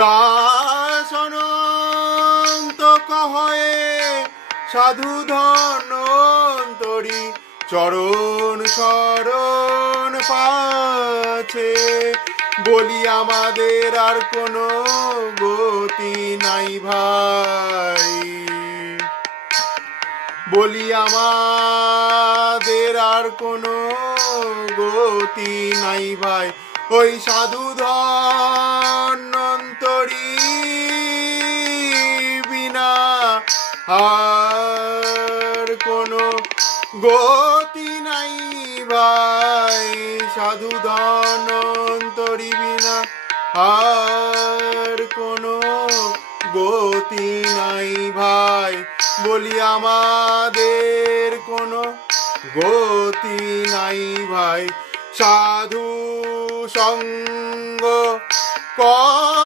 দাস অনন্ত কহয়ে সাধু ধন্বন্তরী চরণ শরণ পাছে। বলি আমাদের আর কোনো গতি নাই ভাই, বলি আমাদের আর কোনো গতি নাই ভাই। ওই সাধু ধন্বন্তরী বিনা আর কোনো গতি নাই ভাই, সাধু ধন্বন্তরী বিনা আর কোনো গতি নাই ভাই। বলি আমাদের কোনো গতি নাই ভাই। সাধু সঙ্গ